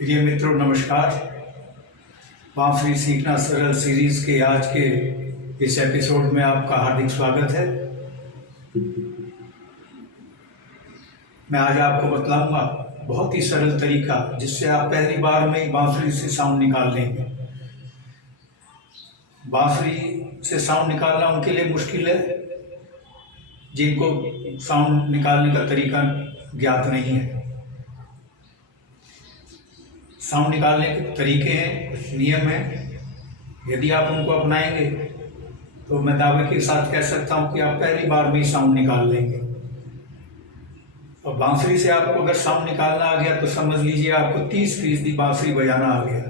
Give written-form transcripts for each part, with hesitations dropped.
प्रिय मित्रों नमस्कार। बांसुरी सीखना सरल सीरीज के आज के इस एपिसोड में आपका हार्दिक स्वागत है। मैं आज आपको बतलाऊंगा बहुत ही सरल तरीका जिससे आप पहली बार में ही बांसुरी से साउंड निकाल लेंगे। बांसुरी से साउंड निकालना उनके लिए मुश्किल है जिनको साउंड निकालने का तरीका ज्ञात नहीं है। साउंड निकालने के तरीके हैं, कुछ नियम हैं। यदि आप उनको अपनाएंगे तो मैं दावे के साथ कह सकता हूं कि आप पहली बार में ही साउंड निकाल लेंगे। और बांसुरी से आपको अगर साउंड निकालना आ गया तो समझ लीजिए आपको 30% बांसुरी बजाना आ गया।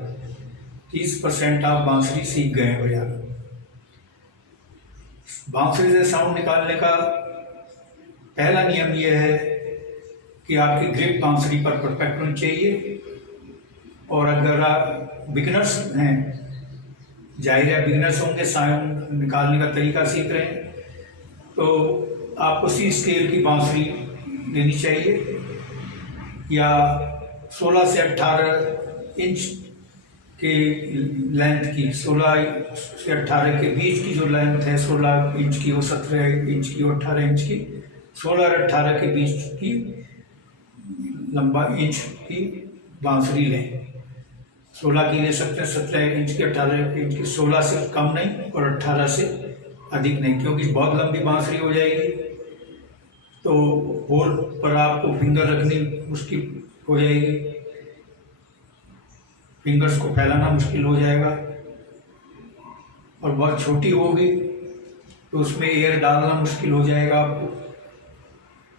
30% आप बांसुरी सीख गए हैं बजाना। बांसुरी से साउंड निकालने का पहला नियम यह है कि आपकी ग्रिप बांसुरी पर परफेक्ट होनी चाहिए। और अगर आप बिगिनर्स हैं, जाहिर है बिगिनर्स होंगे, साउंड निकालने का तरीका सीख रहे हैं, तो आपको सी स्केल की बांसुरी लेनी चाहिए या 16 से 18 इंच के लेंथ की, 16 से 18 के बीच की जो लेंथ है, 16 इंच की हो, 17 इंच की हो, 18 इंच की, 16 और 18 के बीच की लंबा इंच की बांसुरी लें। 16 की ले सकते हैं, 17 इंच की, 18 इंच की, 16 से कम नहीं और 18 से अधिक नहीं, क्योंकि बहुत लंबी बांसुरी हो जाएगी तो होल पर आपको फिंगर रखनी मुश्किल हो जाएगी, फिंगर्स को फैलाना मुश्किल हो जाएगा। और बहुत छोटी होगी तो उसमें एयर डालना मुश्किल हो जाएगा आपको।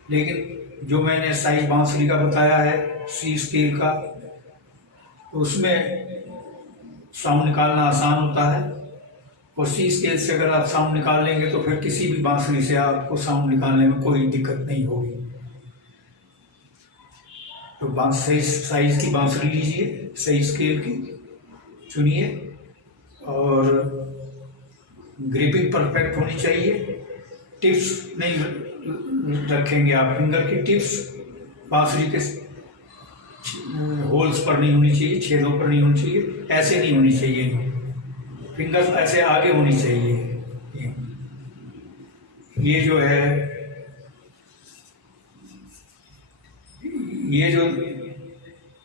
लेकिन जो मैंने साइज बांसुरी का बताया है, सी स्केल का, तो उसमें साउंड निकालना आसान होता है। और सी स्केल से अगर आप साउंड निकाल लेंगे तो फिर किसी भी बांसुरी से आपको साउंड निकालने में कोई दिक्कत नहीं होगी। तो सही साइज की बांसुरी लीजिए, सही स्केल की चुनिए और ग्रिपिंग परफेक्ट होनी चाहिए। टिप्स नहीं रखेंगे आप, फिंगर की टिप्स बांसुरी के होल्स पर नहीं होनी चाहिए, छेदों पर नहीं होनी चाहिए, ऐसे नहीं होनी चाहिए, फिंगर्स ऐसे आगे होनी चाहिए। ये जो है, ये जो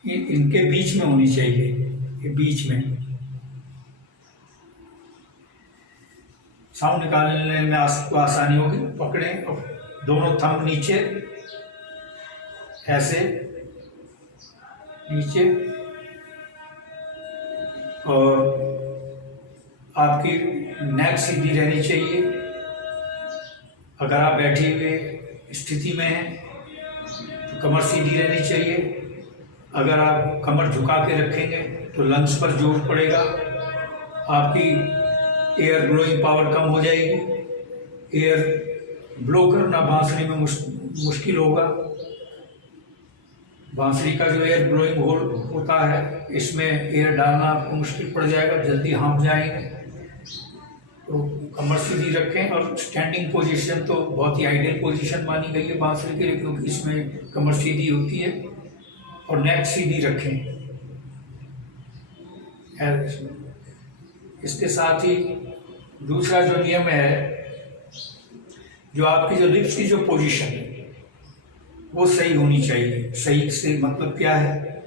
इनके बीच में होनी चाहिए, ये बीच में। साउंड निकालने में आपको आसानी होगी। पकड़ें और दोनों थंब नीचे, ऐसे नीचे, और आपकी नेक सीधी रहनी चाहिए। अगर आप बैठे हुए स्थिति में हैं तो कमर सीधी रहनी चाहिए। अगर आप कमर झुका के रखेंगे तो लंग्स पर जोर पड़ेगा, आपकी एयर ब्लोइंग पावर कम हो जाएगी, एयर ब्लो करना बांसुरी में मुश्किल होगा। बांसुरी का जो एयर ब्लोइंग होल होता है, इसमें एयर डालना आपको मुश्किल पड़ जाएगा, जल्दी हाँफ जाएंगे। तो कमर सीधी रखें। और स्टैंडिंग पोजीशन तो बहुत ही आइडियल पोजीशन मानी गई है बांसुरी के लिए, क्योंकि इसमें कमर सीधी होती है। और नेक सीधी रखें। इसके साथ ही दूसरा जो नियम है, जो आपकी जो लिप्स की जो पोजीशन है वो सही होनी चाहिए। सही से मतलब क्या है,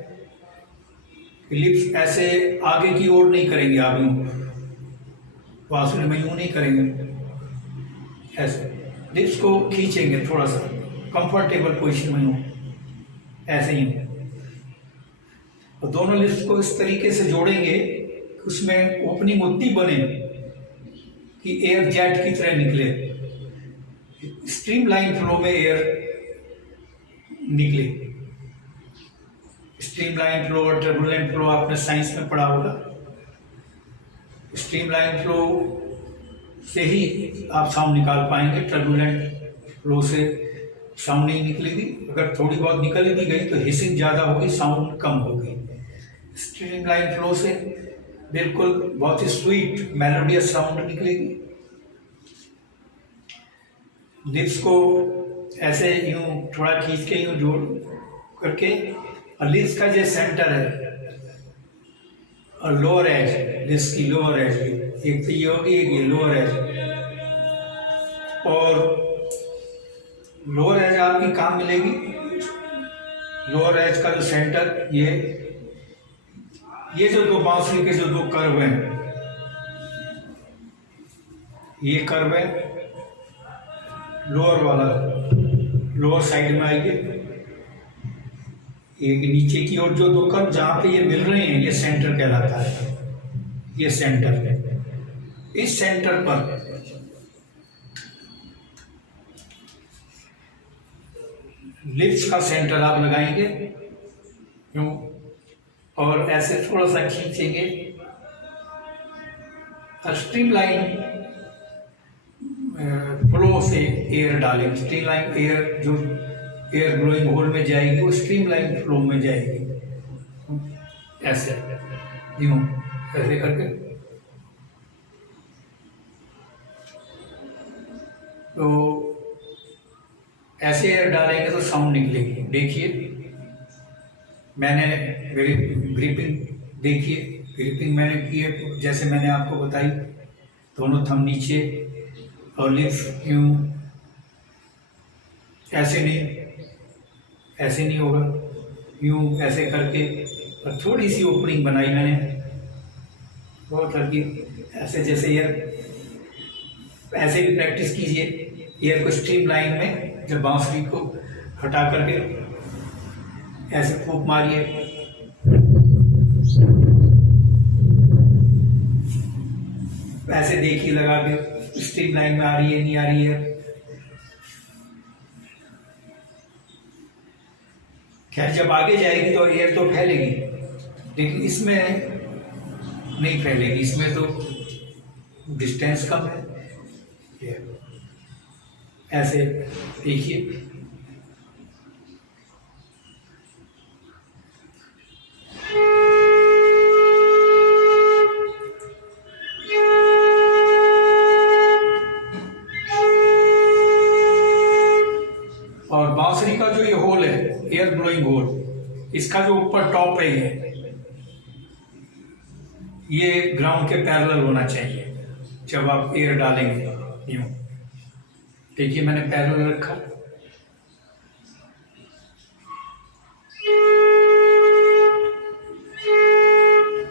लिप्स ऐसे आगे की ओर नहीं करेंगे, आप यूं बांसुरी में यूं नहीं करेंगे, ऐसे लिप्स को खींचेंगे थोड़ा सा कंफर्टेबल पोजीशन में, यूं ऐसे ही। और दोनों लिप्स को इस तरीके से जोड़ेंगे कि उसमें ओपनिंग उतनी बने कि एयर जेट की तरह निकले, स्ट्रीमलाइन फ्लो में एयर निकले। स्ट्रीमलाइन फ्लो और टर्बुलेंट फ्लो आपने साइंस में पढ़ा होगा। स्ट्रीमलाइन फ्लो से ही आप साउंड निकाल पाएंगे, टर्बुलेंट फ्लो से साउंड नहीं निकलेगी। अगर थोड़ी बहुत निकल भी गई तो हिसिंग ज़्यादा होगी, साउंड कम होगी। स्ट्रीमलाइन फ्लो से बिल्कुल बहुत ही स्वीट मेलोडियस साउंड निकलेगी। लिप्स को ऐसे यूं थोड़ा खींच के यूं जोड़ करके और लिप्स का जो सेंटर है और लोअर एज, लिप्स की लोअर एज, एक तो ये होगी, एक ये लोअर एज। और लोअर एज आपकी कहाँ मिलेगी? लोअर एज का जो सेंटर, ये जो दो बांसुरी के जो दो कर्व हैं, ये कर्व है लोअर वाला, लोअर साइड में आएंगे। एक नीचे की ओर जो दो कर्व जहां पे ये मिल रहे हैं, ये सेंटर कहलाता है। ये सेंटर है। इस सेंटर पर लिप्स का सेंटर आप लगाएंगे, क्यों? और ऐसे थोड़ा सा खींचेंगे और स्ट्रीमलाइन फ्लो से एयर डालेंगे। स्ट्रीमलाइन एयर जो एयर ब्लोइंग होल में जाएगी, वो स्ट्रीमलाइन फ्लो में जाएगी। ऐसे यूं ऐसे करके, तो ऐसे एयर डालेंगे तो साउंड निकलेगी। देखिए मैंने ग्रिपिंग, देखिए ग्रिपिंग मैंने की है जैसे मैंने आपको बताई, दोनों थंब नीचे और लिप्स यूं, ऐसे नहीं होगा, यूं ऐसे करके, और थोड़ी सी ओपनिंग बनाई मैंने बहुत हल्की, ऐसे जैसे एयर, ऐसे भी प्रैक्टिस कीजिए। एयर को स्ट्रीम लाइन में जब बांसुरी को हटा करके ऐसे फूंक मारिए, ऐसे देखिए लगा के स्ट्रीम लाइन में आ रही है नहीं आ रही है। खैर जब आगे जाएगी तो एयर तो फैलेगी, लेकिन इसमें नहीं फैलेगी, इसमें तो डिस्टेंस कम है। ऐसे देखिए, और बांसुरी का जो ये होल है, एयर ब्लोइंग होल, इसका जो ऊपर टॉप है ये ग्राउंड के पैरेलल होना चाहिए जब आप एयर डालेंगे। यूं देखिए मैंने पैरेलल रखा,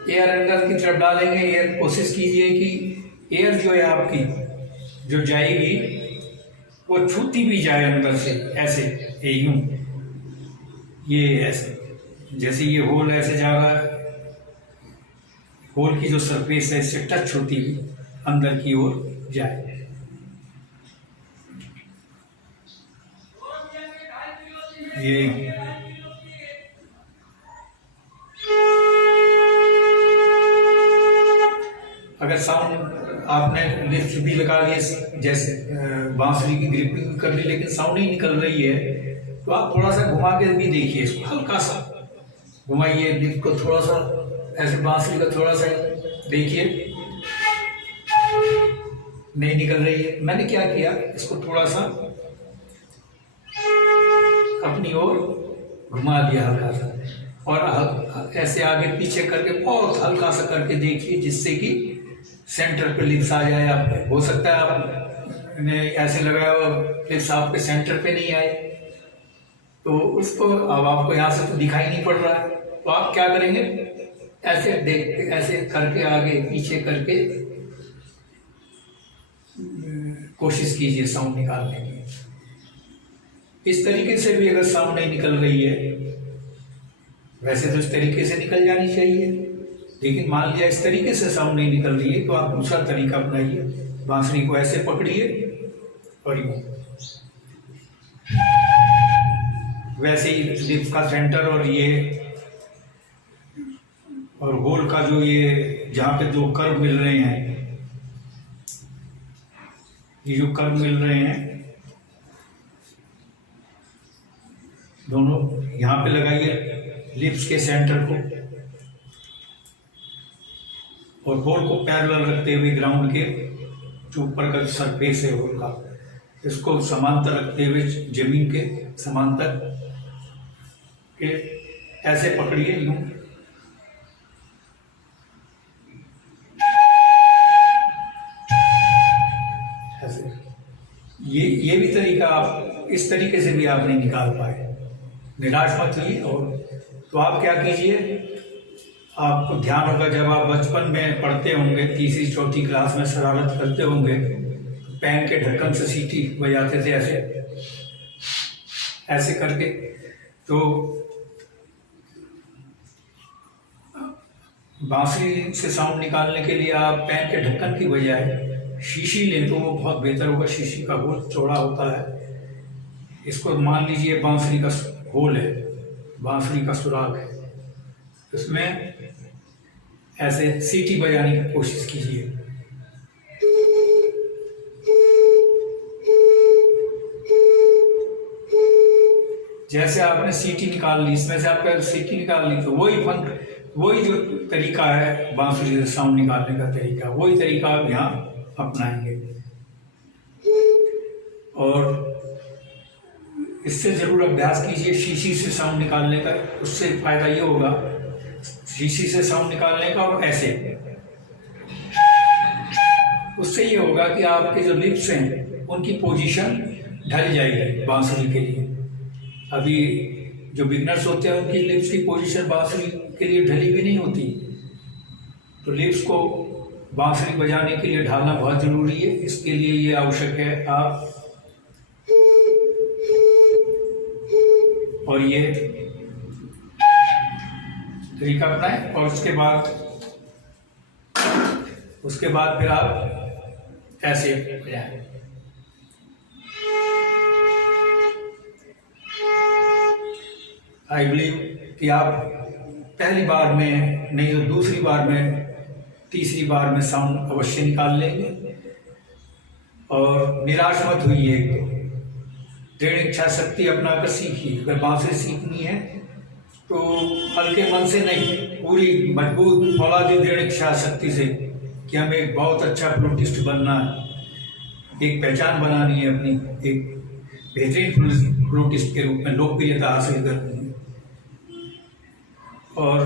एयर अंदर की तरफ डालेंगे। एयर कोशिश कीजिए कि एयर जो है आपकी जो जाएगी वो छूती भी जाए अंदर से, ऐसे यूं, ये ऐसे जैसे ये होल ऐसे जा रहा है, होल की जो सरफेस है इससे टच होती हुई अंदर की ओर जाए। ये अगर साउंड आपने लिफ्ट भी लगा लिए, जैसे बांसुरी की ग्रिपिंग कर ली, लेकिन साउंड ही निकल रही है, तो आप थोड़ा सा घुमा के भी देखिए इसको, हल्का सा घुमाइए लिफ्ट को, थोड़ा सा ऐसे बांसुरी का थोड़ा सा देखिए, नहीं निकल रही है। मैंने क्या किया, इसको थोड़ा सा अपनी ओर घुमा दिया हल्का सा, और ऐसे आगे पीछे करके बहुत हल्का सा करके देखिए, जिससे कि सेंटर पे लिप्स आ जाए। आप हो सकता है आपने ऐसे लगाया हुआ लिप्स आपके सेंटर पे नहीं आए, तो उसको अब आपको यहाँ से तो दिखाई नहीं पड़ रहा है, तो आप क्या करेंगे, ऐसे देख, ऐसे करके आगे पीछे करके कोशिश कीजिए साउंड निकालने की। इस तरीके से भी अगर साउंड नहीं निकल रही है, वैसे तो इस तरीके से निकल जानी चाहिए, लेकिन मान लिया इस तरीके से साउंड नहीं निकल रही है, तो आप दूसरा तरीका अपनाइए। बांसुरी को ऐसे पकड़िए और यूं, वैसे ही लिप्स का सेंटर और ये और होल का जो ये जहां पे दो कर्व मिल रहे हैं, ये जो कर्व मिल रहे हैं दोनों, यहां पे लगाइए लिप्स के सेंटर को, और होल को पैरेलल रखते हुए ग्राउंड के जो ऊपर का सरफेस है होल का, इसको समांतर रखते हुए जमीन के समांतर के ऐसे पकड़िए यूं, ऐसे। ये भी तरीका आप इस तरीके से भी आप नहीं निकाल पाए, निराश मत होइए। और तो आप क्या कीजिए, आपको ध्यान होगा जब आप बचपन में पढ़ते होंगे, तीसरी चौथी क्लास में शरारत करते होंगे, पेन के ढक्कन से सीटी बजाते थे ऐसे ऐसे करके। तो बांसुरी से साउंड निकालने के लिए आप पेन के ढक्कन की बजाय शीशी लें तो वो बहुत बेहतर होगा। शीशी का होल चौड़ा होता है। इसको मान लीजिए बांसुरी का होल है, बांसुरी का सुराग है, उसमें ऐसे सीटी बजाने की कोशिश कीजिए। जैसे आपने सीटी निकाल ली, इसमें से आपका सीटी निकाल ली, तो वही जो तरीका है बांसुरी से साउंड निकालने का तरीका, वही तरीका आप यहाँ अपनाएंगे। और इससे जरूर अभ्यास कीजिए शीशी से साउंड निकालने का। उससे फायदा ये होगा, शीशी से साउंड निकालने का और ऐसे, उससे ये होगा कि आपके जो लिप्स हैं उनकी पोजीशन ढल जाएगी बांसुरी के लिए। अभी जो बिगनर्स होते हैं उनकी लिप्स की पोजीशन बांसुरी के लिए ढली भी नहीं होती, तो लिप्स को बांसुरी बजाने के लिए ढालना बहुत जरूरी है। इसके लिए ये आवश्यक है आप और ये तरीका अपनाएं। और उसके बाद फिर आप ऐसे बजाएं। आई बिलीव कि आप पहली बार में नहीं तो दूसरी बार में, तीसरी बार में साउंड अवश्य निकाल लेंगे। और निराश मत होइए, दृढ़ इच्छा शक्ति अपनाकर सीखिए। अगर बांसुरी सीखनी है तो हल्के मन से नहीं, पूरी मजबूत फौलादी दृढ़ इच्छा शक्ति से कि हमें एक बहुत अच्छा फ्लूटिस्ट बनना है, एक पहचान बनानी है अपनी, एक बेहतरीन फ्लूटिस्ट के रूप में लोकप्रियता हासिल करनी है। और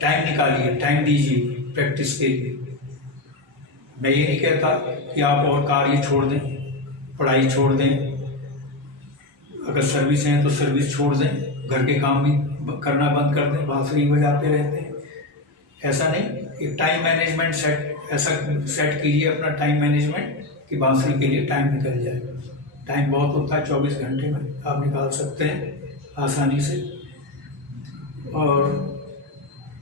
टाइम निकालिए, टाइम दीजिए प्रैक्टिस के लिए। मैं ये नहीं कहता कि आप और कार्य छोड़ दें, पढ़ाई छोड़ दें, अगर सर्विस है तो सर्विस छोड़ दें, घर के काम भी करना बंद कर दें, बांसुरी बजाते रहते हैं, ऐसा नहीं। एक टाइम मैनेजमेंट ऐसा सेट कीजिए अपना टाइम मैनेजमेंट कि बांसुरी के लिए टाइम निकल जाए। टाइम बहुत होता है, 24 घंटे में आप निकाल सकते हैं आसानी से। और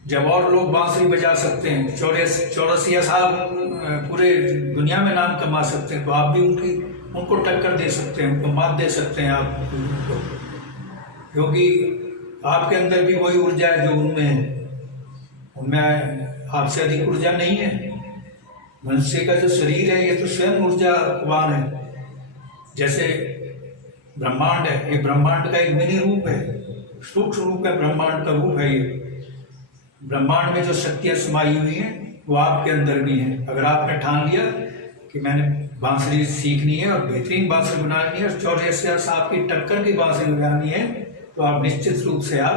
जब और लोग बांसुरी बजा सकते हैं, चौरसिया साहब पूरे दुनिया में नाम कमा सकते हैं, तो आप भी उनको टक्कर दे सकते हैं, उनको मात दे सकते हैं आप, क्योंकि आपके अंदर भी वही ऊर्जा है जो उनमें है। उनमें आपसे अधिक ऊर्जा नहीं है। मनुष्य का जो शरीर है ये तो स्वयं ऊर्जावान है। जैसे ब्रह्मांड है, ये ब्रह्मांड का एक मिनी रूप है, सूक्ष्म रूप है, ब्रह्मांड का रूप है ये। ब्रह्मांड में जो शक्तियां समाई हुई हैं वो आपके अंदर भी हैं। अगर आपने ठान लिया कि मैंने बांसुरी सीखनी है और बेहतरीन बांसुरी बनानी है और चौरसिया साहब की टक्कर की बांसुरी बनानी है, तो आप निश्चित रूप से आप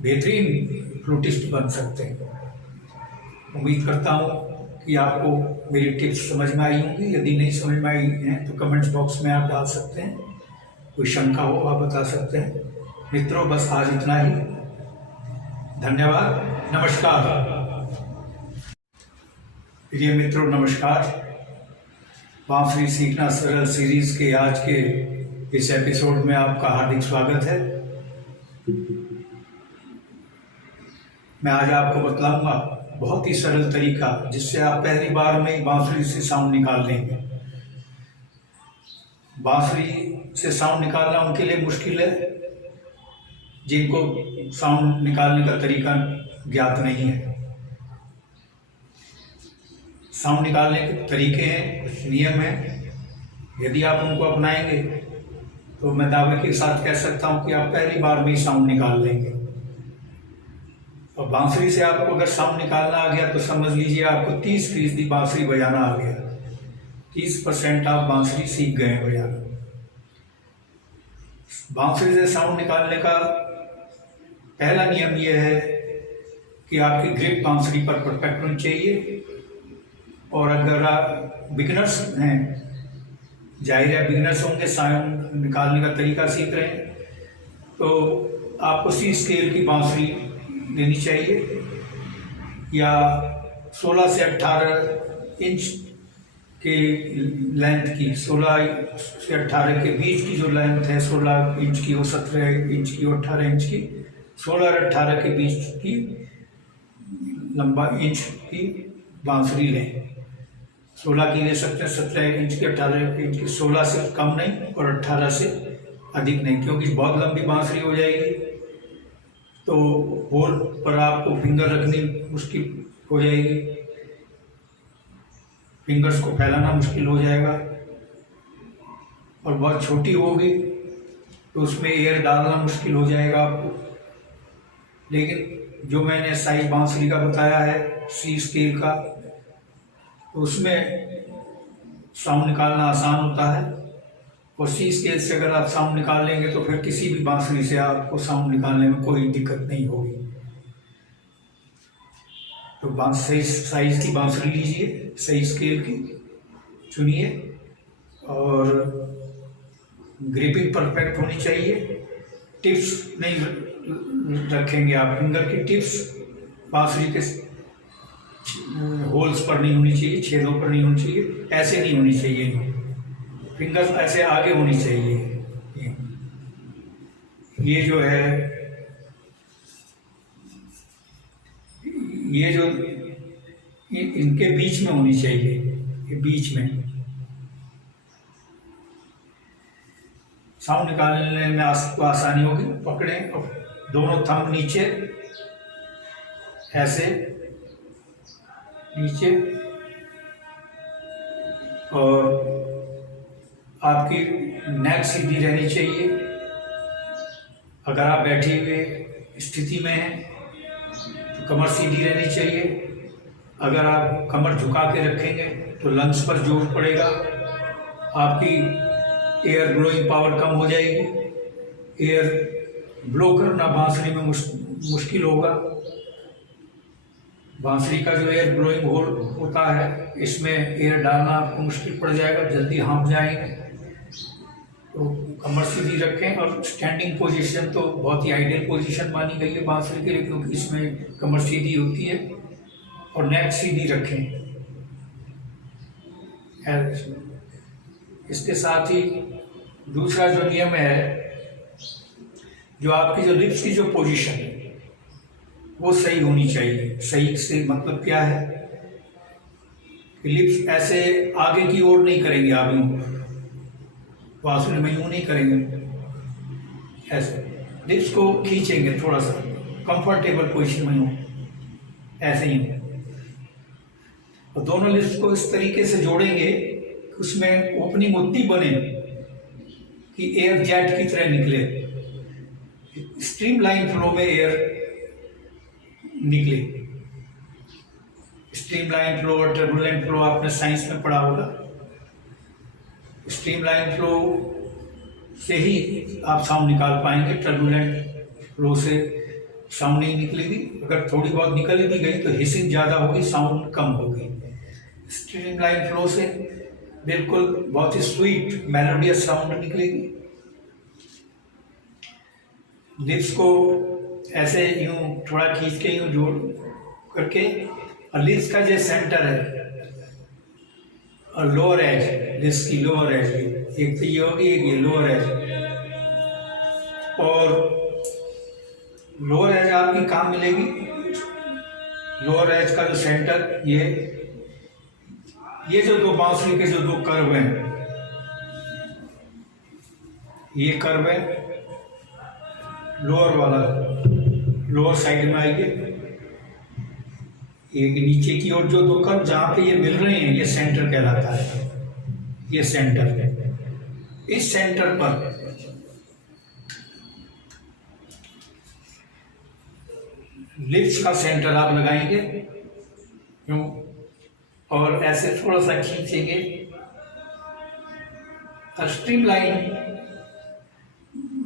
बेहतरीन फ्लूटिस्ट बन सकते हैं। उम्मीद करता हूँ कि आपको मेरी टिप्स समझ में आई होंगी। यदि नहीं समझ में आई हैं तो कमेंट्स बॉक्स में आप डाल सकते हैं, कोई शंका हो आप बता सकते हैं। मित्रों, बस आज इतना ही। धन्यवाद, नमस्कार। प्रिय मित्रों, नमस्कार। बांसुरी सीखना सरल सीरीज के आज के इस एपिसोड में आपका हार्दिक स्वागत है। मैं आज आपको बतलाऊंगा बहुत ही सरल तरीका जिससे आप पहली बार में ही बांसुरी से साउंड निकाल लेंगे। बांसुरी से साउंड निकालना उनके लिए मुश्किल है जिनको साउंड निकालने का तरीका ज्ञात नहीं है। साउंड निकालने के तरीके हैं, कुछ नियम हैं। यदि आप उनको अपनाएंगे तो मैं दावे के साथ कह सकता हूं कि आप पहली बार में ही साउंड निकाल लेंगे। और बांसुरी से आपको अगर साउंड निकालना आ गया तो समझ लीजिए आपको 30% बांसुरी बजाना आ गया। 30% आप बांसुरी सीख गए हैं बजाना। बांसुरी से साउंड निकालने का पहला नियम यह है कि आपकी ग्रिप बांसुरी पर परफेक्ट होनी चाहिए। और अगर आप बिगिनर्स हैं, जाहिर है बिगिनर्स होंगे, साउंड निकालने का तरीका सीख रहे हैं, तो आपको सी स्केल की बांसुरी लेनी चाहिए या 16 से 18 इंच के लेंथ की, 16 से 18 के बीच की जो लेंथ है 16 इंच की, वो 17 इंच की, 18 इंच की, 16 और 18 के बीच की लंबा इंच की बांसुरी लें। 16 की ले सकते हैं, 17 इंच की, 18 इंच की, 16 से कम नहीं और 18 से अधिक नहीं, क्योंकि बहुत लंबी बांसुरी हो जाएगी तो होल पर आपको फिंगर रखनी मुश्किल हो जाएगी, फिंगर्स को फैलाना मुश्किल हो जाएगा। और बहुत छोटी होगी तो उसमें एयर डालना मुश्किल हो जाएगा आपको। लेकिन जो मैंने साइज बांसुरी का बताया है सी स्केल का, तो उसमें साउंड निकालना आसान होता है। और सी स्केल से अगर आप साउंड निकाल लेंगे तो फिर किसी भी बांसुरी से आपको साउंड निकालने में कोई दिक्कत नहीं होगी। तो सही साइज की बांसुरी लीजिए, सही स्केल की चुनिए, और ग्रिपिंग परफेक्ट होनी चाहिए। टिप्स नहीं रखेंगे आप, फिंगर की टिप्स बांसुरी के होल्स पर नहीं होनी चाहिए, छेदों पर नहीं होनी चाहिए, ऐसे नहीं होनी चाहिए, फिंगर्स ऐसे आगे होनी चाहिए। ये जो है, ये जो इनके बीच में होनी चाहिए, ये बीच में साउंड निकालने में आपको आसानी होगी। पकड़ें और दोनों थंब नीचे, ऐसे नीचे, और आपकी नेक सीधी रहनी चाहिए। अगर आप बैठे हुए स्थिति में हैं तो कमर सीधी रहनी चाहिए। अगर आप कमर झुका के रखेंगे तो लंग्स पर जोर पड़ेगा, आपकी एयर ब्लोइंग पावर कम हो जाएगी, एयर ब्लो करना बांसुरी में मुश्किल होगा। बांसुरी का जो एयर ब्लोइंग होल होता है, इसमें एयर डालना आपको मुश्किल पड़ जाएगा, जल्दी हाँफ जाएंगे। तो कमर सीधी रखें। और स्टैंडिंग पोजीशन तो बहुत ही आइडियल पोजीशन मानी गई है बांसुरी के लिए, क्योंकि इसमें कमर सीधी होती है। और नेक सीधी रखें। इसके साथ ही दूसरा जो नियम है, जो आपकी जो लिप्स की जो पोजीशन है वो सही होनी चाहिए। सही से मतलब क्या है कि लिप्स ऐसे आगे की ओर नहीं करेंगे, आप यूं बांसुरी में यूं नहीं करेंगे, ऐसे लिप्स को खींचेंगे थोड़ा सा कंफर्टेबल पोजीशन में यूं, ऐसे ही। और दोनों लिप्स को इस तरीके से जोड़ेंगे कि उसमें ओपनिंग उतनी बने कि एयर जेट की तरह निकले, स्ट्रीमलाइन फ्लो में एयर निकले। स्ट्रीमलाइन फ्लो और टर्बुलेंट फ्लो आपने साइंस में पढ़ा होगा। स्ट्रीमलाइन फ्लो से ही आप साउंड निकाल पाएंगे, टर्बुलेंट फ्लो से साउंड नहीं निकलेगी। अगर थोड़ी बहुत निकल भी गई तो हिसिंग ज़्यादा होगी, साउंड कम होगी। स्ट्रीमलाइन फ्लो से बिल्कुल बहुत ही स्वीट मेलोडियस साउंड निकलेगी। लिप्स को ऐसे यूं थोड़ा खींच के यूं जोड़ करके, और लिप्स का जो सेंटर है और लोअर एज, लिप्स की लोअर एज, एक तो ये होगी, एक ये लोअर एज। और लोअर एज आपकी कहाँ मिलेगी? लोअर एज का जो सेंटर, ये जो दो बांसुरी के जो दो कर्व हैं, ये कर्व है लोअर वाला, लोअर साइड में आएंगे। एक नीचे की ओर जो दो कर्व जहां पे ये मिल रहे हैं, ये सेंटर कहलाता है। ये सेंटर है। इस सेंटर पर लिप्स का सेंटर आप लगाएंगे क्यों, और ऐसे थोड़ा सा खींचेंगे। और स्ट्रीमलाइन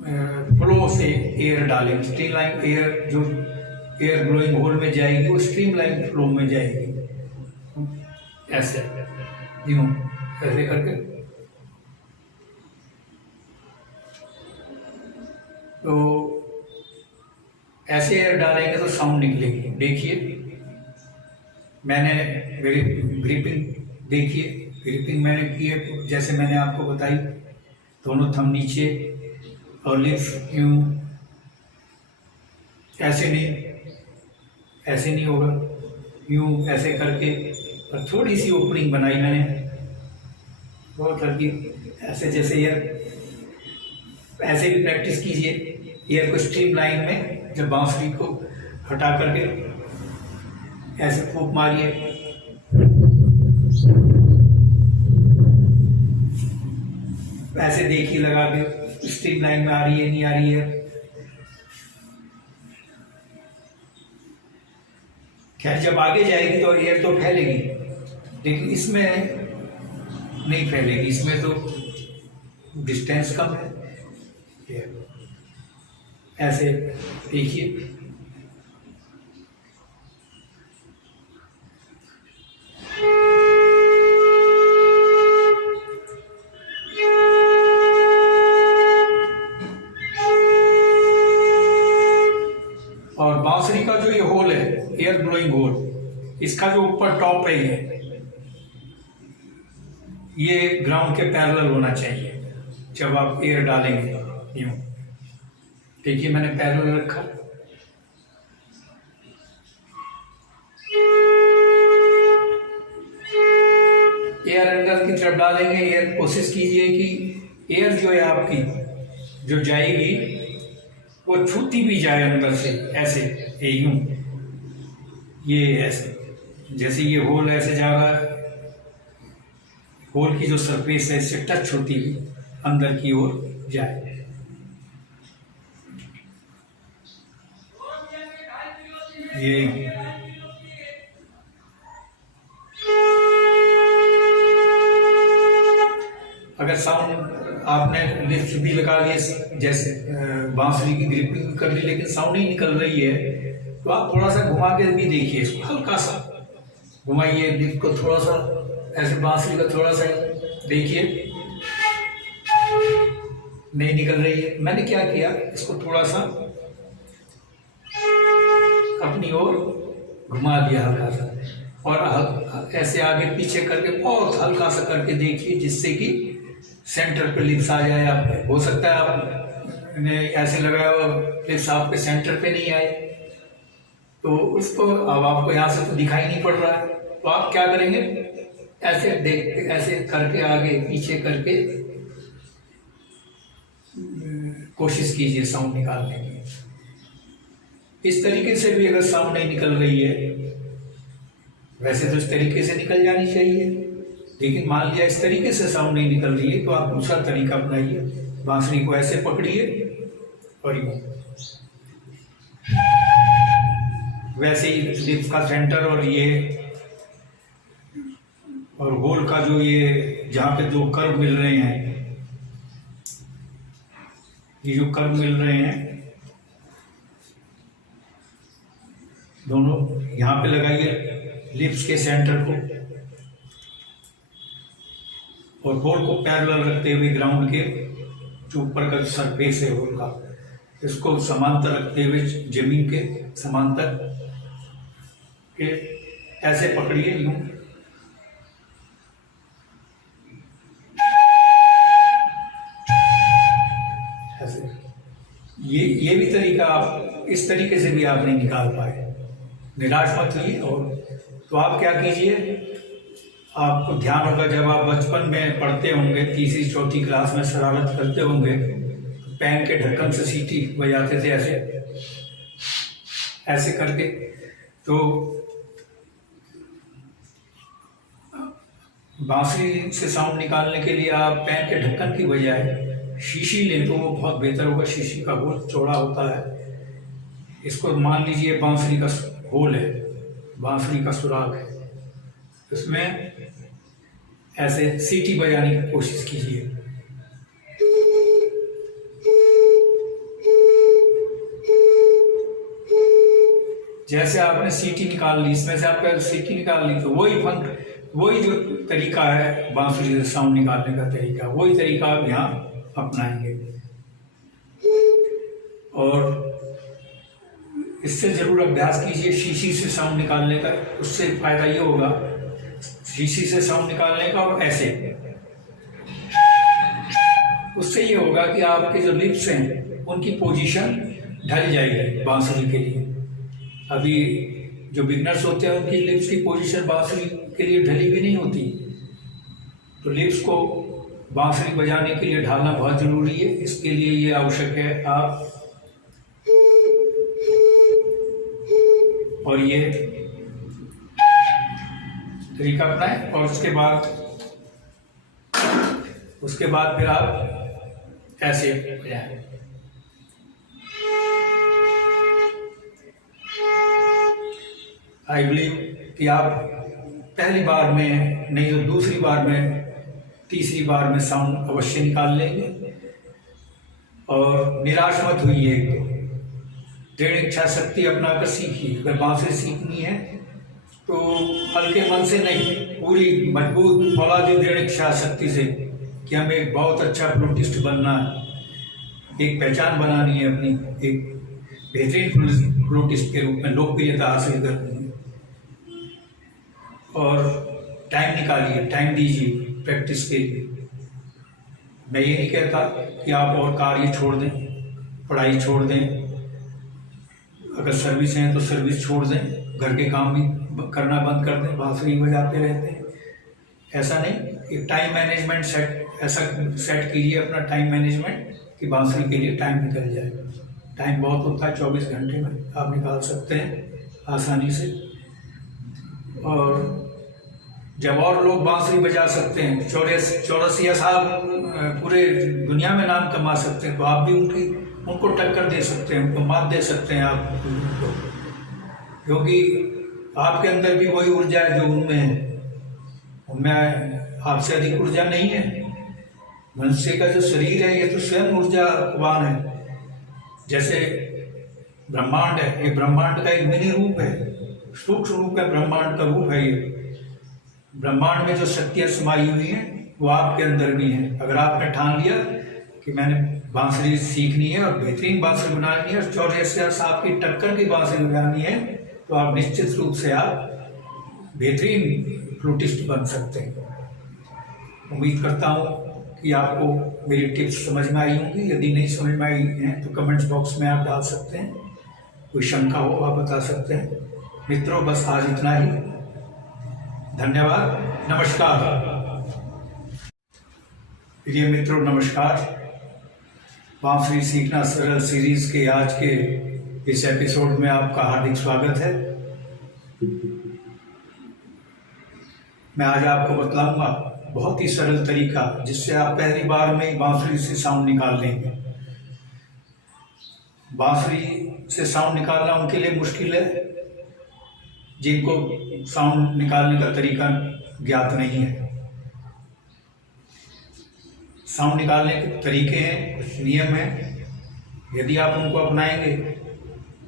फ्लो से एयर डालें, स्ट्रीम लाइन एयर जो एयर ब्लोइंग होल में जाएगी वो स्ट्रीम लाइन फ्लो में जाएगी, ऐसे यूँ ऐसे करके। तो ऐसे एयर डालेंगे तो साउंड निकलेगी। देखिए मैंने ग्रिपिंग देखिए, ग्रिपिंग मैंने की है जैसे मैंने आपको बताई, दोनों थंब नीचे और लिप्स यूँ, ऐसे नहीं होगा, यूँ ऐसे करके, और थोड़ी सी ओपनिंग बनाई मैंने बहुत हल्की, ऐसे जैसे एयर, ऐसे भी प्रैक्टिस कीजिए एयर को स्ट्रीम लाइन में, जब बांसुरी को हटा करके ऐसे फूंक मारिए, ऐसे देखिए लगा के स्ट्रीम लाइन में आ रही है नहीं आ रही है। खैर जब आगे जाएगी तो एयर तो फैलेगी, लेकिन इसमें नहीं फैलेगी, इसमें तो डिस्टेंस कम है। ऐसे देखिए, और बांसुरी का जो ये होल है एयर ब्लोइंग होल, इसका जो ऊपर टॉप है ये ग्राउंड के पैरेलल होना चाहिए जब आप एयर डालेंगे। यूँ देखिए मैंने पैरेलल रखा, एयर अंदर की तरफ डालेंगे। एयर कोशिश कीजिए कि एयर जो है आपकी जो जाएगी वो छूती भी जाए अंदर से, ऐसे यूं, ये ऐसे जैसे ये होल ऐसे जा रहा है, होल की जो सरफेस है इससे टच होती हुई अंदर की ओर जाए। ये अगर साउंड आपने लिफ्ट भी लगा लिए, जैसे बांसुरी की ग्रिपिंग कर ली, लेकिन साउंड ही निकल रही है, तो आप थोड़ा सा घुमा के भी देखिए, इसको हल्का सा घुमाइए लिफ्ट को, थोड़ा सा ऐसे बांसुरी का थोड़ा सा देखिए, नहीं निकल रही है। मैंने क्या किया, इसको थोड़ा सा अपनी ओर घुमा दिया हल्का सा, और ऐसे आगे पीछे करके बहुत हल्का सा करके देखिए, जिससे कि सेंटर पे लिप्स आ जाए। आप हो सकता है आपने ऐसे लगाया हुआ लिप्स आपके सेंटर पे नहीं आए, तो उसको अब आपको यहाँ से तो दिखाई नहीं पड़ रहा है, तो आप क्या करेंगे, ऐसे देख ऐसे करके आगे पीछे करके कोशिश कीजिए साउंड निकालने की। इस तरीके से भी अगर साउंड नहीं निकल रही है, वैसे तो इस तरीके से निकल जानी चाहिए, लेकिन मान लिया इस तरीके से साउंड नहीं निकल रही है, तो आप दूसरा तरीका अपनाइए। बांसुरी को ऐसे पकड़िए और वैसे ही लिप्स का सेंटर और ये और होल का जो ये जहाँ पे दो कर्व मिल रहे हैं, ये जो कर्व मिल रहे हैं दोनों, यहाँ पे लगाइए लिप्स के सेंटर को, और होल को पैरेलल रखते हुए ग्राउंड के जो ऊपर का सरफेस है होल का, इसको समांतर रखते हुए जमीन के समांतर के ऐसे पकड़िए यूं, ऐसे। ये भी तरीका आप इस तरीके से भी आप नहीं निकाल पाए, निराश मत होइए। और तो आप क्या कीजिए, आपको ध्यान होगा जब आप बचपन में पढ़ते होंगे, तीसरी चौथी क्लास में शरारत करते होंगे, पेन के ढक्कन से सीटी बजाते थे ऐसे ऐसे करके। तो बांसुरी से साउंड निकालने के लिए आप पेन के ढक्कन की बजाय शीशी लें तो वो बहुत बेहतर होगा। शीशी का होल चौड़ा होता है। इसको मान लीजिए बांसुरी का होल है, बांसुरी का सुराग है, इसमें ऐसे सीटी बजाने की कोशिश कीजिए। जैसे आपने सीटी निकाल ली, इसमें से आपका सीटी निकाल ली, तो वही जो तरीका है बांसुरी से साउंड निकालने का तरीका, वही तरीका आप यहाँ अपनाएंगे। और इससे जरूर अभ्यास कीजिए शीशी से साउंड निकालने का। उससे फायदा ये होगा शीशी से साउंड निकालने का, और ऐसे उससे ये होगा कि आपके जो लिप्स हैं उनकी पोजीशन ढल जाएगी बांसुरी के लिए। अभी जो बिगनर्स होते हैं उनकी लिप्स की पोजीशन बांसुरी के लिए ढली हुई नहीं होती, तो लिप्स को बांसुरी बजाने के लिए ढालना बहुत जरूरी है। इसके लिए ये आवश्यक है आप और ये तरीका अपनाएं, और उसके बाद फिर आप ऐसे बजाएं। आई बिलीव कि आप पहली बार में नहीं तो दूसरी बार में, तीसरी बार में साउंड अवश्य निकाल लेंगे। और निराश मत होइए, दृढ़ इच्छा शक्ति अपनाकर सीखिए। अगर बांसुरी सीखनी है तो हल्के मन से नहीं, पूरी मजबूत फौलादी दृढ़ इच्छा शक्ति से कि हमें एक बहुत अच्छा फ्लूटिस्ट बनना है, एक पहचान बनानी है अपनी, एक बेहतरीन फ्लूटिस्ट के रूप में लोकप्रियता हासिल करनी है। और टाइम निकालिए, टाइम दीजिए प्रैक्टिस के लिए। मैं ये नहीं कहता कि आप और कार्य छोड़ दें, पढ़ाई छोड़ दें, अगर सर्विस है तो सर्विस छोड़ दें, घर के काम भी करना बंद कर दें, बांसुरी बजाते रहते हैं, ऐसा नहीं। एक टाइम मैनेजमेंट ऐसा सेट कीजिए अपना टाइम मैनेजमेंट कि बांसुरी के लिए टाइम निकल जाए। टाइम बहुत होता है, 24 घंटे में आप निकाल सकते हैं आसानी से। और जब और लोग बांसुरी बजा सकते हैं, चौरसिया साहब पूरे दुनिया में नाम कमा सकते हैं, तो आप भी उनको टक्कर दे सकते हैं, उनको मात दे सकते हैं आप, क्योंकि आपके अंदर भी वही ऊर्जा है जो उनमें है। उनमें आपसे अधिक ऊर्जा नहीं है। मनुष्य का जो शरीर है ये तो स्वयं ऊर्जावान है। जैसे ब्रह्मांड है, ये ब्रह्मांड का एक मिनी रूप है, सूक्ष्म रूप है, ब्रह्मांड का रूप है ये। ब्रह्मांड में जो शक्तियां समाई हुई हैं वो आपके अंदर भी हैं। अगर आपने ठान लिया कि मैंने बांसुरी सीखनी है और बेहतरीन बांसुरी बनानी है और चौरसिया साहब की टक्कर की बांसुरी बनानी है, तो आप निश्चित रूप से आप बेहतरीन फ्लूटिस्ट बन सकते हैं। उम्मीद करता हूँ कि आपको मेरी टिप्स समझ में आई होंगी। यदि नहीं समझ में आई हैं तो कमेंट्स बॉक्स में आप डाल सकते हैं, कोई शंका हो आप बता सकते हैं। मित्रों, बस आज इतना ही। धन्यवाद, नमस्कार। प्रिय मित्रों, नमस्कार। बांसुरी सीखना सरल सीरीज के आज के इस एपिसोड में आपका हार्दिक स्वागत है। मैं आज आपको बतलाऊंगा बहुत ही सरल तरीका जिससे आप पहली बार में ही बांसुरी से साउंड निकाल लेंगे। बांसुरी से साउंड निकालना उनके लिए मुश्किल है जिनको साउंड निकालने का तरीका ज्ञात नहीं है। साउंड निकालने के तरीके हैं, कुछ नियम हैं। यदि आप उनको अपनाएंगे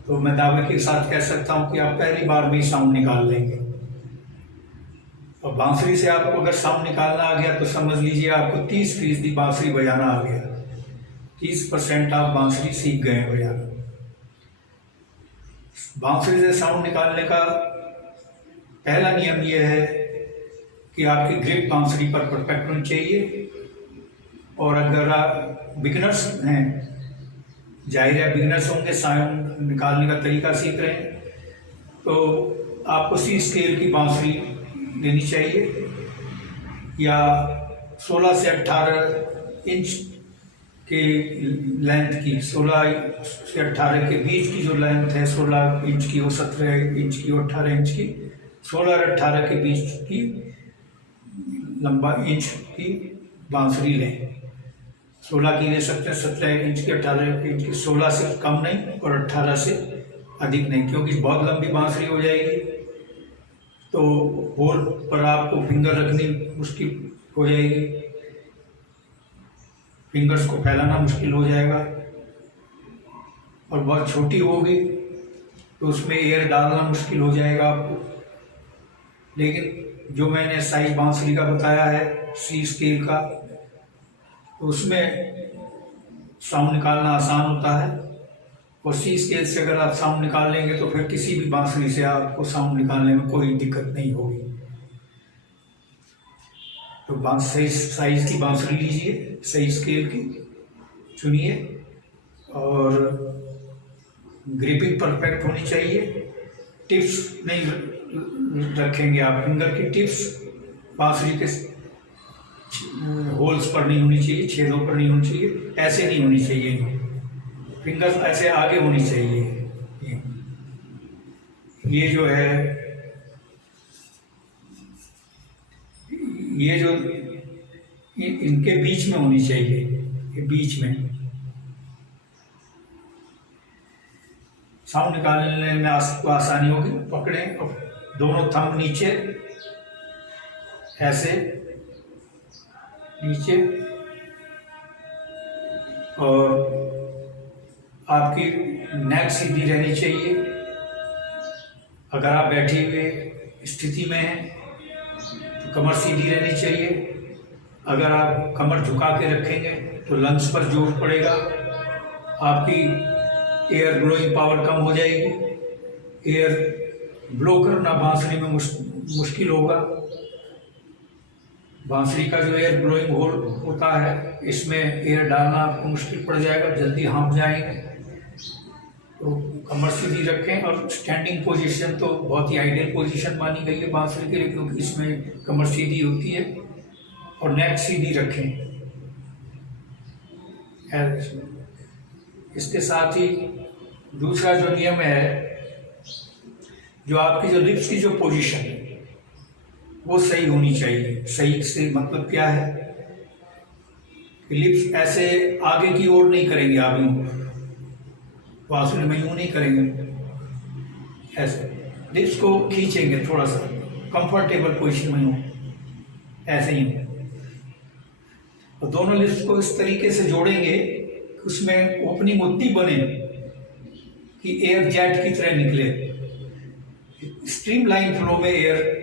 तो मैं दावे के साथ कह सकता हूं कि आप पहली बार में ही साउंड निकाल लेंगे। और बांसुरी से आपको अगर साउंड निकालना आ गया तो समझ लीजिए आपको 30% बांसुरी बजाना आ गया। 30% आप बांसुरी सीख गए हैं बजाना। बांसुरी से साउंड निकालने का पहला नियम यह है कि आपकी ग्रिप बांसुरी पर परफेक्ट होनी चाहिए। और अगर आप बिगिनर्स हैं, जाहिर है बिगिनर्स होंगे, साउंड निकालने का तरीका सीख रहे हैं, तो आपको सी स्केल की बांसुरी लेनी चाहिए या 16 से 18 इंच के लेंथ की, 16 से 18 के बीच की जो लेंथ है, 16 इंच की, वो 17 इंच की, 18 इंच की, 16 और 18 के बीच की लंबा इंच की बांसुरी लें। 16 की ले सकते हैं, 17 इंच की, 18 इंच की, 16 से कम नहीं और 18 से अधिक नहीं, क्योंकि बहुत लंबी बांसुरी हो जाएगी तो होल पर आपको फिंगर रखनी मुश्किल हो जाएगी, फिंगर्स को फैलाना मुश्किल हो जाएगा। और बहुत छोटी होगी तो उसमें एयर डालना मुश्किल हो जाएगा आपको। लेकिन जो मैंने साइज बांसुरी का बताया है सी स्केल का, तो उसमें साउंड निकालना आसान होता है। और सी स्केल से अगर आप साउंड निकाल लेंगे तो फिर किसी भी बांसुरी से आपको साउंड निकालने में कोई दिक्कत नहीं होगी। तो सही साइज की बांसुरी लीजिए, सही स्केल की चुनिए, और ग्रिपिंग परफेक्ट होनी चाहिए। टिप्स नहीं रखेंगे आप, फिंगर की टिप्स बांसुरी के होल्स पर नहीं होनी चाहिए, छेदों पर नहीं होनी चाहिए, ऐसे नहीं होनी चाहिए, फिंगर्स ऐसे आगे होनी चाहिए। ये जो है, ये जो इनके बीच में होनी चाहिए, ये बीच में। साउंड निकालने में आपको आसानी होगी। पकड़ें और दोनों थंब नीचे, ऐसे नीचे, और आपकी नेक सीधी रहनी चाहिए। अगर आप बैठे हुए स्थिति में हैं तो कमर सीधी रहनी चाहिए। अगर आप कमर झुका के रखेंगे तो लंग्स पर जोर पड़ेगा, आपकी एयर ब्लोइंग पावर कम हो जाएगी, एयर ब्लो करना बांसुरी में मुश्किल होगा। बांसुरी का जो एयर ब्लोइंग होल होता है, इसमें एयर डालना आपको मुश्किल पड़ जाएगा, जल्दी हाँफ जाएंगे। तो कमर सीधी रखें, और स्टैंडिंग पोजीशन तो बहुत ही आइडियल पोजीशन मानी गई है बांसुरी के लिए, क्योंकि इसमें कमर सीधी होती है, और नेक सीधी रखें। इसके साथ ही दूसरा जो नियम है, जो आपकी जो लिप्स की जो पोजीशन है वो सही होनी चाहिए। सही से मतलब क्या है कि लिप्स ऐसे आगे की ओर नहीं करेंगे, आप यूं बांसुरी में यूं नहीं करेंगे, ऐसे लिप्स को खींचेंगे थोड़ा सा कंफर्टेबल पोजीशन में, यूं ऐसे ही। और दोनों लिप्स को इस तरीके से जोड़ेंगे कि उसमें ओपनिंग उतनी बने कि एयर जेट की तरह निकले, स्ट्रीमलाइन फ्लो में एयर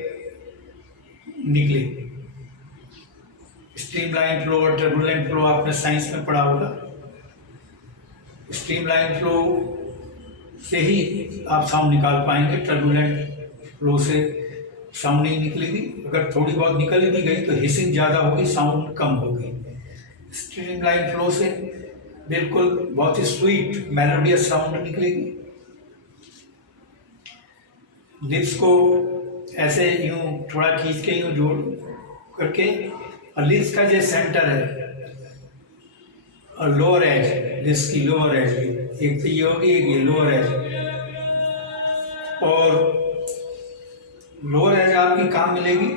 निकले। स्ट्रीमलाइन फ्लो और टर्बुलेंट फ्लो आपने साइंस में पढ़ा होगा। स्ट्रीमलाइन फ्लो से ही आप साउंड निकाल पाएंगे, टर्बुलेंट फ्लो से साउंड नहीं निकलेगी। अगर थोड़ी बहुत निकल भी गई तो हिसिंग ज़्यादा होगी, साउंड कम होगी। स्ट्रीमलाइन फ्लो से बिल्कुल बहुत ही स्वीट मेलोडियस साउंड निकलेगी। लिप्स को ऐसे यूं थोड़ा खींच के यूं जोड़ करके, और लिप्स का जो सेंटर है और लोअर एज, लिप्स की लोअर एज, एक तो ये होगी, एक ये लोअर एज, और लोअर एज आपकी कहाँ मिलेगी?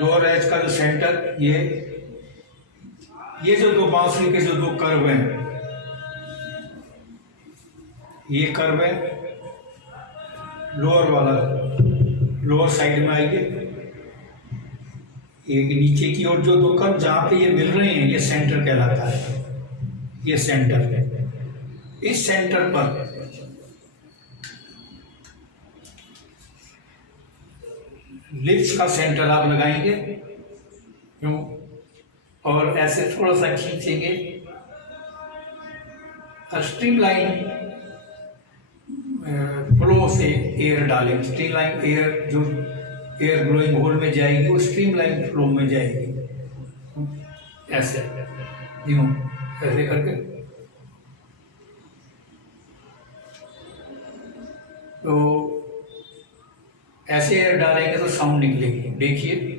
लोअर एज का जो सेंटर, ये जो दो बांसुरी के जो दो कर्व हैं, ये कर्व है लोअर वाला, लोअर साइड में आएंगे। एक नीचे की ओर जो दो कर्व जहां पे ये मिल रहे हैं, ये सेंटर कहलाता है। ये सेंटर है। इस सेंटर पर लिप्स का सेंटर आप लगाएंगे क्यों, और ऐसे थोड़ा सा खींचेंगे, और स्ट्रीमलाइन फ्लो से एयर डालेंगे। स्ट्रीमलाइन एयर जो एयर ब्लोइंग होल में जाएगी वो स्ट्रीमलाइन फ्लो में जाएगी, ऐसे यूं ऐसे करके। तो ऐसे एयर डालेंगे तो साउंड निकलेगी। देखिए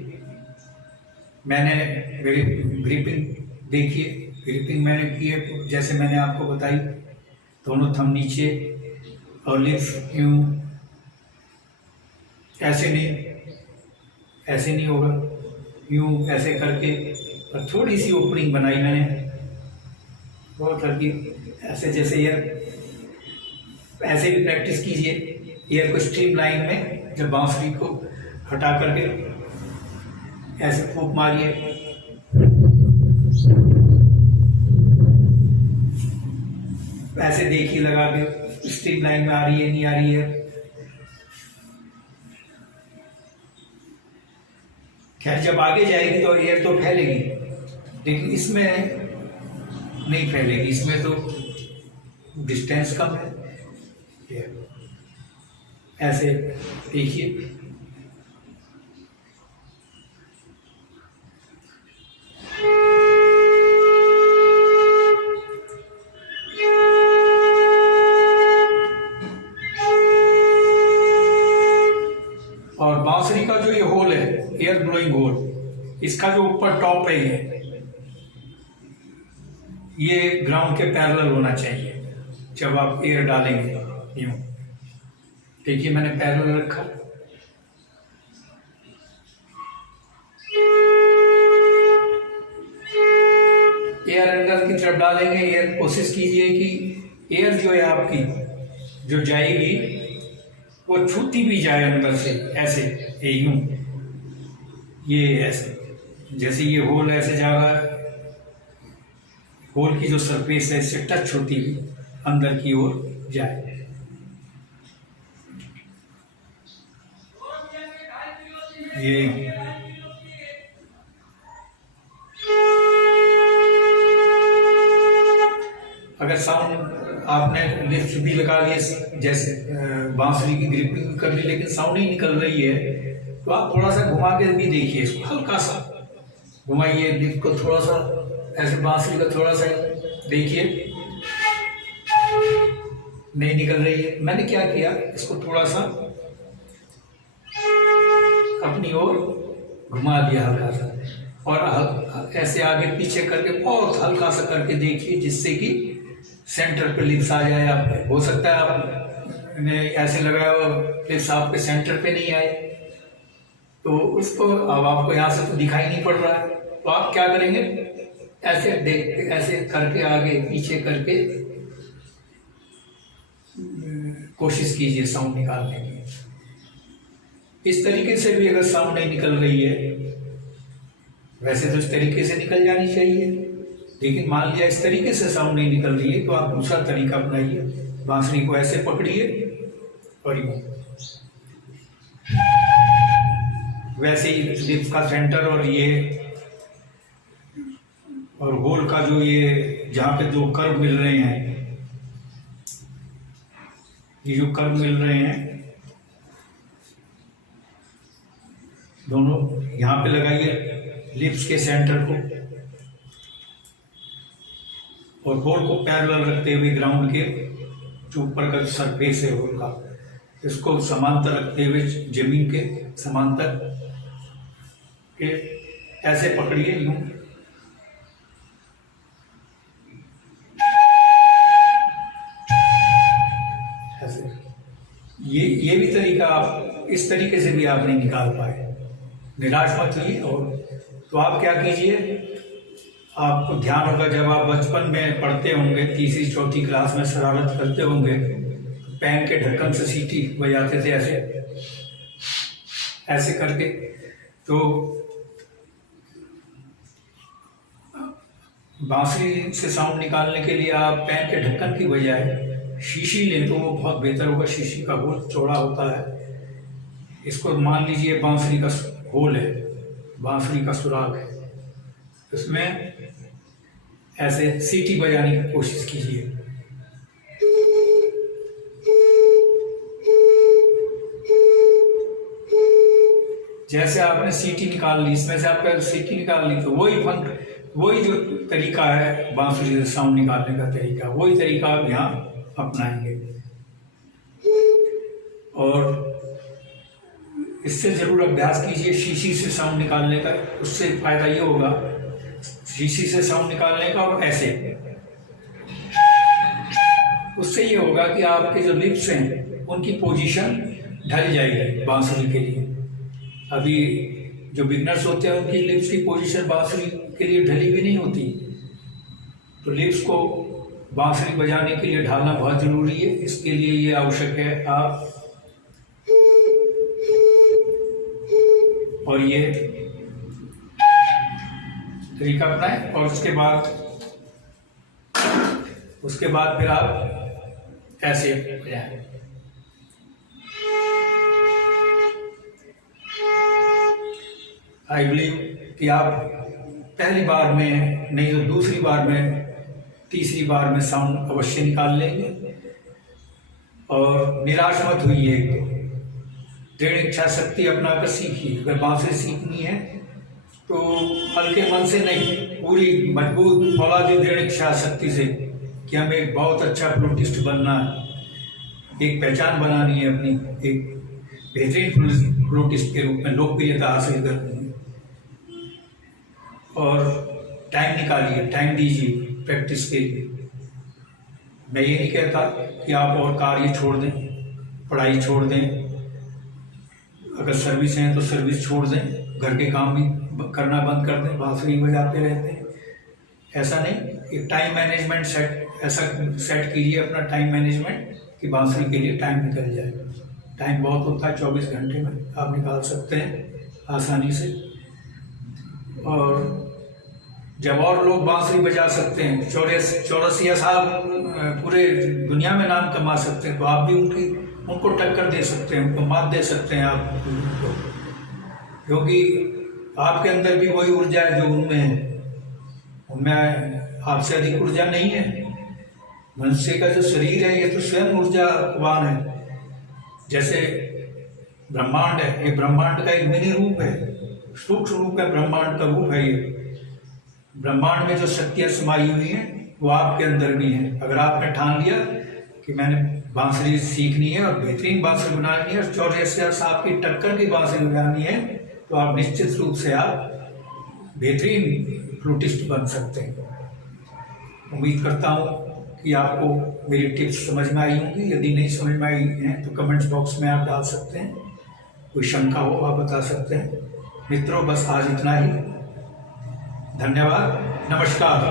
मैंने ग्रिपिंग देखिए, ग्रिपिंग मैंने की है जैसे मैंने आपको बताई, दोनों थंब नीचे और लिप्स यूं, ऐसे नहीं होगा, यूं ऐसे करके, और थोड़ी सी ओपनिंग बनाई मैंने बहुत हल्की, ऐसे जैसे एयर, ऐसे भी प्रैक्टिस कीजिए एयर को स्ट्रीमलाइन में, जब बांसुरी को हटा करके ऐसे फूंक मारिए, ऐसे देखिए लगा के। स्ट्रीम लाइन में आ रही है नहीं आ रही है। खैर जब आगे जाएगी तो एयर तो फैलेगी, लेकिन इसमें नहीं फैलेगी, इसमें तो डिस्टेंस कम है। ऐसे देखिए, और बांसुरी का जो ये होल है, एयर ब्लोइंग होल, इसका जो ऊपर टॉप है ये ग्राउंड के पैरेलल होना चाहिए जब आप एयर डालेंगे। यूं देखिए, मैंने पैरेलल रखा। एयर अंदर की तरफ डालेंगे। एयर कोशिश कीजिए कि एयर जो है आपकी जो जाएगी वो छूती भी जाए अंदर से, ऐसे यूं, ये ऐसे, जैसे ये होल ऐसे जा रहा है, होल की जो सरफेस है इससे टच होती हुई अंदर की ओर जाए। ये अगर साउंड आपने लिफ्ट भी लगा लिया, जैसे बांसुरी की ग्रिपिंग कर ली, लेकिन साउंड ही निकल रही है, तो आप थोड़ा सा घुमा के भी देखिए इसको, हल्का सा घुमाइए लिफ्ट को, थोड़ा सा ऐसे बांसुरी का थोड़ा सा देखिए, नहीं निकल रही है। मैंने क्या किया, इसको थोड़ा सा अपनी ओर घुमा दिया हल्का सा, और ऐसे आगे पीछे करके बहुत हल्का सा करके देखिए, जिससे कि सेंटर पे लिप्स आ जाए। आप हो सकता है आपने ऐसे लगाया हुआ लिप्स आपके सेंटर पे नहीं आए, तो उसको अब आपको यहाँ से तो दिखाई नहीं पड़ रहा है, तो आप क्या करेंगे, ऐसे देख, ऐसे करके आगे पीछे करके कोशिश कीजिए साउंड निकालने की। इस तरीके से भी अगर साउंड नहीं निकल रही है, वैसे तो इस तरीके से निकल जानी चाहिए, लेकिन मान लिया इस तरीके से साउंड नहीं निकल रही है, तो आप दूसरा तरीका अपनाइए। बांसुरी को ऐसे पकड़िए और वैसे ही लिप्स का सेंटर और ये और होल का जो ये जहाँ पे दो कर्व मिल रहे हैं, ये जो कर्व मिल रहे हैं दोनों, यहाँ पे लगाइए लिप्स के सेंटर को, और होल को पैरेलल रखते हुए ग्राउंड के जो ऊपर का सरफेस है होल का, इसको समांतर रखते हुए जमीन के समांतर के ऐसे पकड़िए यूं। ऐसे ये भी तरीका, आप इस तरीके से भी आप नहीं निकाल पाए, निराश मत होइए। और तो आप क्या कीजिए, आपको ध्यान होगा जब आप बचपन में पढ़ते होंगे, तीसरी चौथी क्लास में शरारत करते होंगे, पेन के ढक्कन से सीटी बजाते थे ऐसे ऐसे करके। तो बांसुरी से साउंड निकालने के लिए आप पेन के ढक्कन की बजाय शीशी लें तो वो बहुत बेहतर होगा। शीशी का होल चौड़ा होता है। इसको मान लीजिए बांसुरी का होल है, बांसुरी का सुराग है, इसमें ऐसे सीटी बजाने की कोशिश कीजिए। जैसे आपने सीटी निकाल ली, इसमें से आपने सीटी निकाल ली, तो वही जो तरीका है बांसुरी से साउंड निकालने का तरीका, वही तरीका आप यहाँ अपनाएंगे। और इससे जरूर अभ्यास कीजिए शीशी से साउंड निकालने का। उससे फायदा ये होगा, शीशी से साउंड निकालने का, और ऐसे, उससे ये होगा कि आपके जो लिप्स हैं उनकी पोजीशन ढल जाएगी बांसुरी के लिए। अभी जो बिगनर्स होते हैं उनकी लिप्स की पोजीशन बांसुरी के लिए ढली हुई नहीं होती, तो लिप्स को बांसुरी बजाने के लिए ढालना बहुत जरूरी है। इसके लिए ये आवश्यक है आप और ये तरीका अपनाएं, और उसके बाद फिर आप ऐसे बजाएं। आई बिलीव कि आप पहली बार में नहीं तो दूसरी बार में, तीसरी बार में साउंड अवश्य निकाल लेंगे। और निराश मत हुई तो दृढ़ इच्छा शक्ति अपना कर सीखिए। अगर बांसुरी सीखनी है तो हल्के मन से नहीं, पूरी मजबूत फौलादी दृढ़ इच्छा शक्ति से कि हमें एक बहुत अच्छा फ्लूटिस्ट बनना है, एक पहचान बनानी है अपनी, एक बेहतरीन फ्लूटिस्ट के रूप में लोकप्रियता हासिल करनी है। और टाइम निकालिए, टाइम दीजिए प्रैक्टिस के लिए। मैं ये नहीं कहता कि आप और कार्य छोड़ दें, पढ़ाई छोड़ दें, अगर सर्विस है तो सर्विस छोड़ दें, घर के काम भी करना बंद कर दें, बांसुरी बजाते रहते हैं, ऐसा नहीं। एक टाइम मैनेजमेंट ऐसा सेट कीजिए अपना टाइम मैनेजमेंट कि बांसुरी के लिए टाइम निकल जाए। टाइम बहुत होता है, 24 घंटे में आप निकाल सकते हैं आसानी से। और जब और लोग बांसुरी बजा सकते हैं, चौरसिया साहब पूरे दुनिया में नाम कमा सकते हैं, तो आप भी उनको टक्कर दे सकते हैं, उनको मात दे सकते हैं आप, क्योंकि आपके अंदर भी वही ऊर्जा है जो उनमें है। उनमें आपसे अधिक ऊर्जा नहीं है। मनुष्य का जो शरीर है ये तो स्वयं ऊर्जावान है। जैसे ब्रह्मांड है, ये ब्रह्मांड का एक मिनी रूप है, सूक्ष्म रूप है, ब्रह्मांड का रूप है ये। ब्रह्मांड में जो शक्तियाँ समाई हुई हैं वो आपके अंदर भी हैं। अगर आपने ठान लिया कि मैंने बांसुरी सीखनी है और बेहतरीन बांसुरी बनानी है और चौरसिया साहब की टक्कर की बांसुरी बनानी है, तो आप निश्चित रूप से आप बेहतरीन फ्लूटिस्ट बन सकते हैं। उम्मीद करता हूँ कि आपको मेरी टिप्स समझ में आई होंगी। यदि नहीं समझ में आई हैं तो कमेंट्स बॉक्स में आप डाल सकते हैं। कोई शंका हो आप बता सकते हैं। मित्रों, बस आज इतना ही। धन्यवाद, नमस्कार।